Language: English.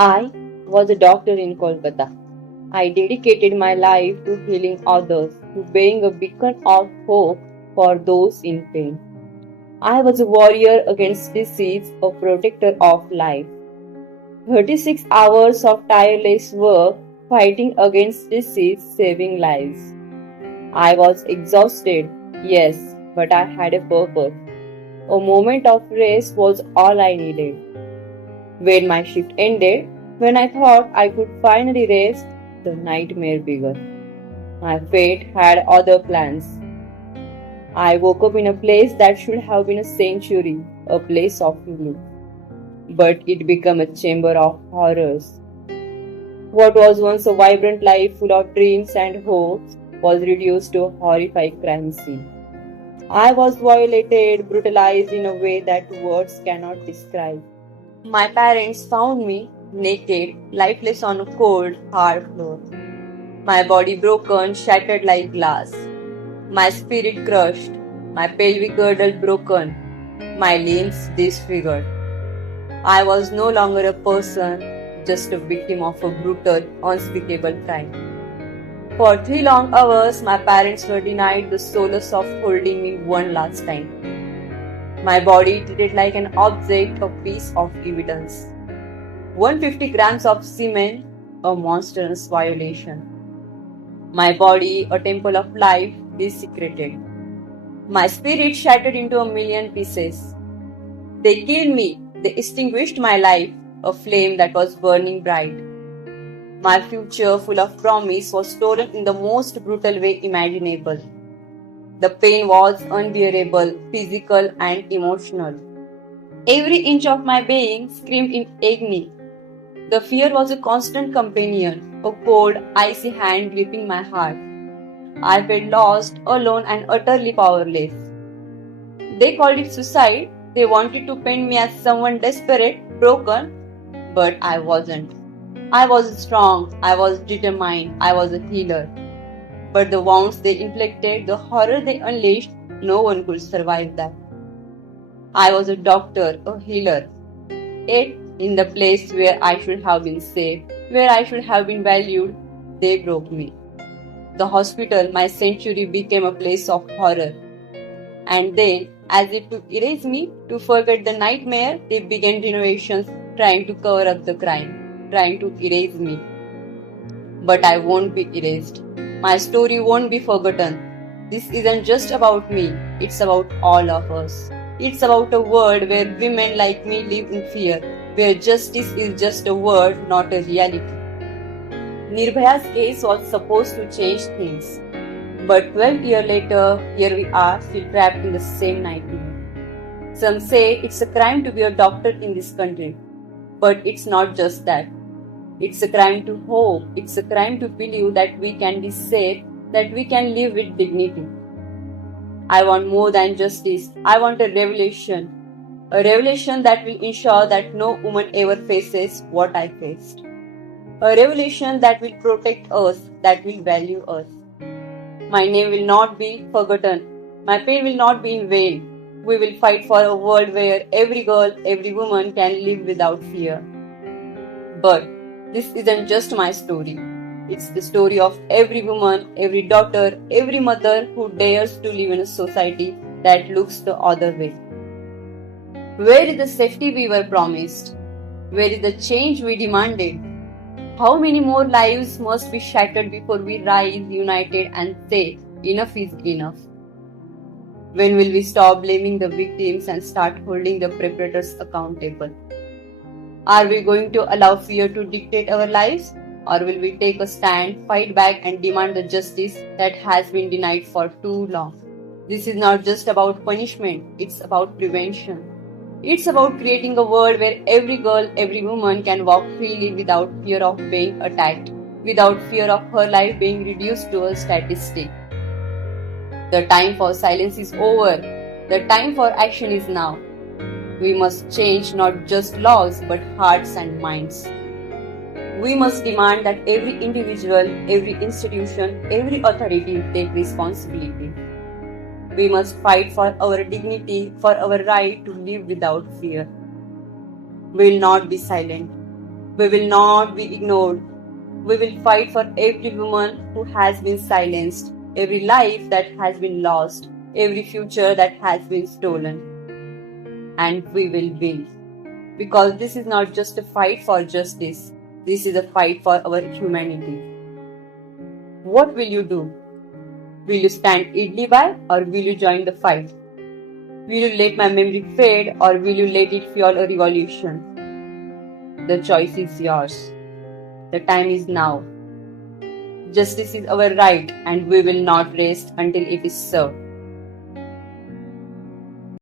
I was a doctor in Kolkata. I dedicated my life to healing others, to being a beacon of hope for those in pain. I was a warrior against disease, a protector of life. 36 hours of tireless work fighting against disease, saving lives. I was exhausted, yes, but I had a purpose. A moment of rest was all I needed. When my shift ended, when I thought I could finally rest, the nightmare began. My fate had other plans. I woke up in a place that should have been a sanctuary, a place of healing. But it became a chamber of horrors. What was once a vibrant life full of dreams and hopes was reduced to a horrific crime scene. I was violated, brutalized in a way that words cannot describe. My parents found me naked, lifeless on a cold, hard floor. My body broken, shattered like glass. My spirit crushed, my pelvic girdle broken, my limbs disfigured. I was no longer a person, just a victim of a brutal, unspeakable crime. For 3 long hours, my parents were denied the solace of holding me one last time. My body treated like an object, a piece of evidence. 150 grams of semen, a monstrous violation. My body, a temple of life, desecrated. My spirit shattered into a million pieces. They killed me, they extinguished my life, a flame that was burning bright. My future, full of promise, was stolen in the most brutal way imaginable. The pain was unbearable, physical and emotional. Every inch of my being screamed in agony. The fear was a constant companion, a cold, icy hand gripping my heart. I felt lost, alone, and utterly powerless. They called it suicide. They wanted to paint me as someone desperate, broken, but I wasn't. I was strong, I was determined, I was a healer. But the wounds they inflicted, the horror they unleashed, no one could survive that. I was a doctor, a healer. Yet, in the place where I should have been safe, where I should have been valued, they broke me. The hospital, my sanctuary, became a place of horror. And then, as if to erase me, to forget the nightmare, they began renovations trying to cover up the crime, trying to erase me. But I won't be erased. My story won't be forgotten. This isn't just about me, it's about all of us. It's about a world where women like me live in fear, where justice is just a word, not a reality. Nirbhaya's case was supposed to change things. But 12 years later, here we are, still trapped in the same nightmare. Some say it's a crime to be a doctor in this country. But it's not just that. It's a crime to hope. It's a crime to believe that we can be safe, that we can live with dignity. I want more than justice. I want a revelation. A revelation that will ensure that no woman ever faces what I faced. A revelation that will protect us, that will value us. My name will not be forgotten. My pain will not be in vain. We will fight for a world where every girl, every woman can live without fear. But this isn't just my story. It's the story of every woman, every daughter, every mother who dares to live in a society that looks the other way. Where is the safety we were promised? Where is the change we demanded? How many more lives must be shattered before we rise united and say, enough is enough? When will we stop blaming the victims and start holding the perpetrators accountable? Are we going to allow fear to dictate our lives? Or will we take a stand, fight back, and demand the justice that has been denied for too long? This is not just about punishment, it's about prevention. It's about creating a world where every girl, every woman can walk freely without fear of being attacked, without fear of her life being reduced to a statistic. The time for silence is over. The time for action is now. We must change not just laws but hearts and minds. We must demand that every individual, every institution, every authority take responsibility. We must fight for our dignity, for our right to live without fear. We will not be silent. We will not be ignored. We will fight for every woman who has been silenced, every life that has been lost, every future that has been stolen. And we will win. Because this is not just a fight for justice, this is a fight for our humanity. What will you do? Will you stand idly by or will you join the fight? Will you let my memory fade or will you let it fuel a revolution? The choice is yours. The time is now. Justice is our right and we will not rest until it is served.